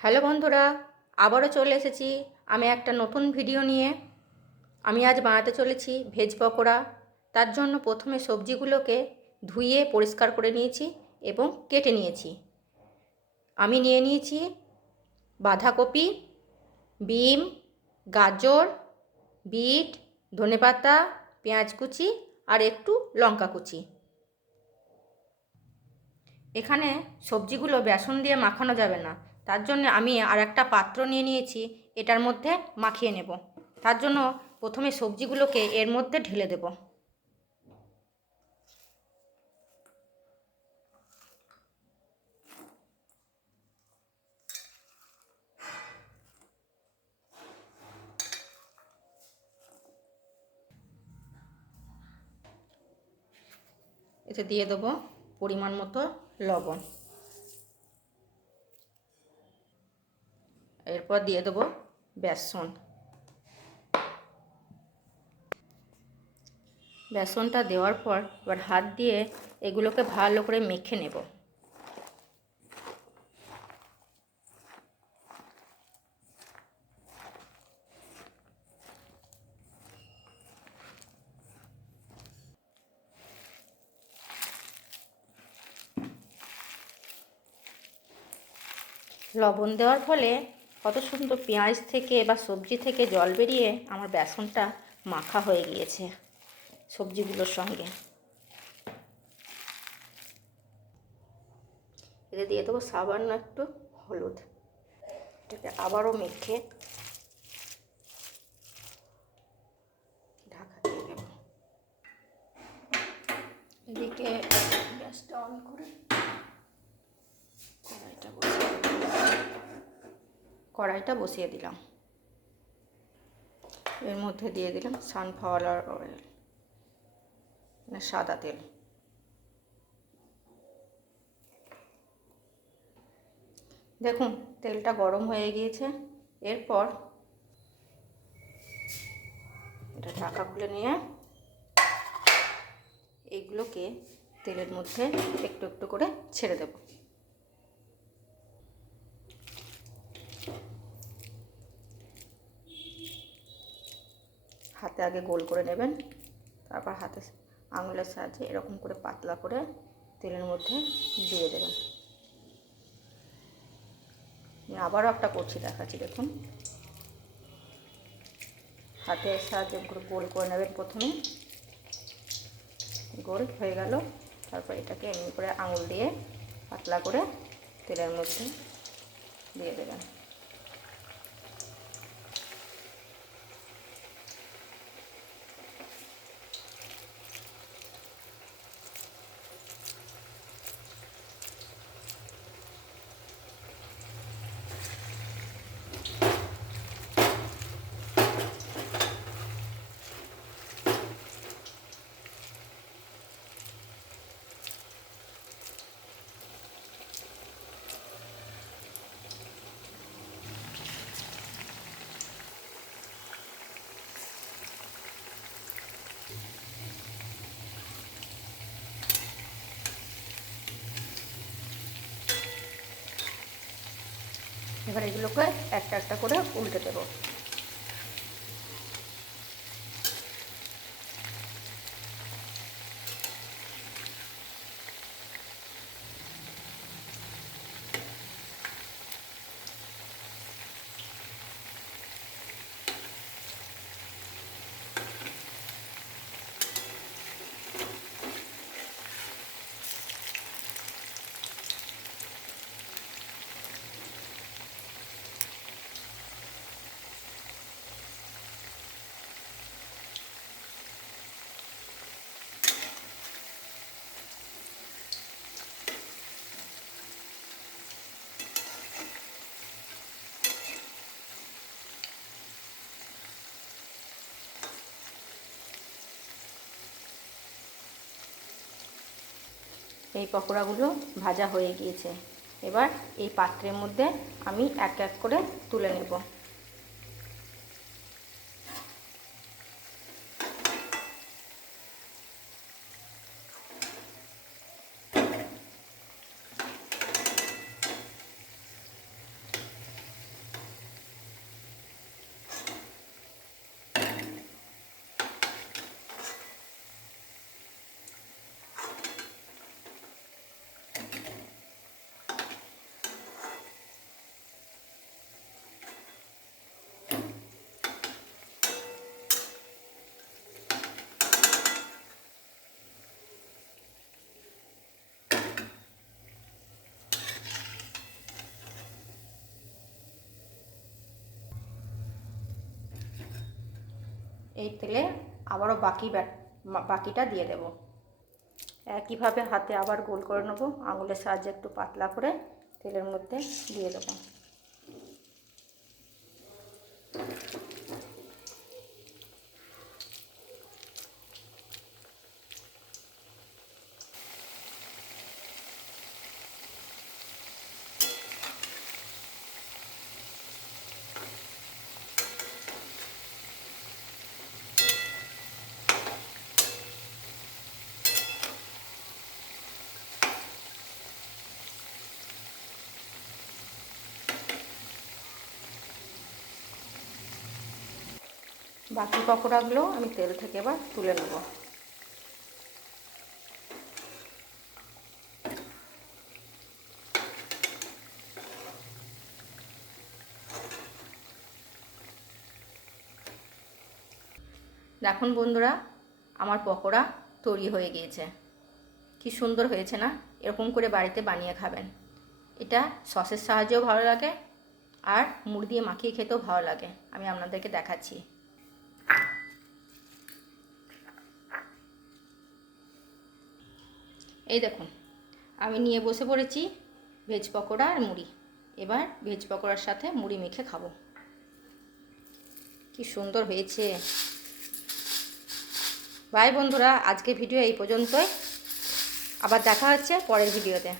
Hello বন্ধুরা, আবারও চলে এসেছি আমি একটা নতুন ভিডিও নিয়ে। আমি আজ বানাতে চলেছি ভেজ পকোড়া। তার জন্য প্রথমে সবজিগুলোকে ধুয়ে পরিষ্কার করে নিয়েছি এবং কেটে নিয়েছি। আমি নিয়ে নিয়েছি বাঁধাকপি, বিম, গাজর, বিট, ধনেপাতা, পেঁয়াজ কুচি আর একটু লঙ্কা কুচি। এখানে সবজিগুলো বেসন দিয়ে মাখানো যাবে না, তার জন্য আমি আর একটা পাত্র নিয়ে নিয়েছি, এটার মধ্যে মাখিয়ে নেব। তার জন্য প্রথমে সবজিগুলোকে এর মধ্যে ঢেলে দেব। এতে দিয়ে দেবো পরিমাণ মতো লবণ, এরপর দিয়ে দেবো বেসন। বেসনটা দেওয়ার পর এবার হাত দিয়ে এগুলোকে ভালো করে মেখে নেব। লবণ দেওয়ার ফলে কত সুন্দর পেঁয়াজ থেকে বা সবজি থেকে জল বেরিয়ে আমার বেসনটা মাখা হয়ে গিয়েছে সবজিগুলোর সঙ্গে। এতে দিয়ে দেবো সামান্য একটু হলুদ। এটাকে আবারও মেখে ঢাকা দিয়ে দেব। এদিকে গ্যাসটা অন করে কড়াইটা বসিয়ে দিলাম। এর মধ্যে দিয়ে দিলাম সানফ্লাওয়ার অয়েল, মানে সাদা তেল। দেখুন তেলটা গরম হয়ে গিয়েছে। এরপর এটা ঢাকা খুলে নিয়ে এইগুলোকে তেলের মধ্যে একটু একটু করে ছেড়ে দেব। হাতে আগে গোল করে নেবেন, তারপর হাতে আঙুলের সাহায্যে এরকম করে পাতলা করে তেলের মধ্যে দিয়ে দেবেন। আমি আবারও একটা করছি, দেখাচ্ছি। দেখুন হাতের সাহায্যে গোল করে নেবেন। প্রথমে গোল হয়ে গেল, তারপর এটাকে এমনি করে আঙুল দিয়ে পাতলা করে তেলের মধ্যে দিয়ে দেবেন। এবার এগুলোকে একটা একটা করে উল্টে দেবো। এই পকোড়াগুলো ভাজা হয়ে গিয়েছে। এবার এই পাত্রের মধ্যে আমি এক এক করে তুলে নেব। এই তেলে আবারও বাকিটা দিয়ে দেব। একইভাবে হাতে আবার গোল করে নেব, আঙুলের সাহায্যে একটু পাতলা করে তেলের মধ্যে দিয়ে দেবো। বাকি পকোড়াগুলো আমি তেল থেকে এবার তুলে নেব। দেখুন বন্ধুরা, আমার পকোড়া তৈরি হয়ে গিয়েছে। কি সুন্দর হয়েছে না? এরকম করে বাড়িতে বানিয়ে খাবেন। এটা সসের সাহায্যেও ভালো লাগে আর মুড়ি দিয়ে মাখিয়ে খেতেও ভালো লাগে। আমি আপনাদেরকে দেখাচ্ছি। এই দেখুন, আমি নিয়ে বসে পড়েছি ভেজ পকোড়া আর মুড়ি। এবার ভেজ পকোড়ার সাথে মুড়ি মেখে খাবো। কি সুন্দর হয়েছে। বাই বন্ধুরা, আজকে ভিডিও এই পর্যন্তই। আবার দেখা হচ্ছে পরের ভিডিওতে।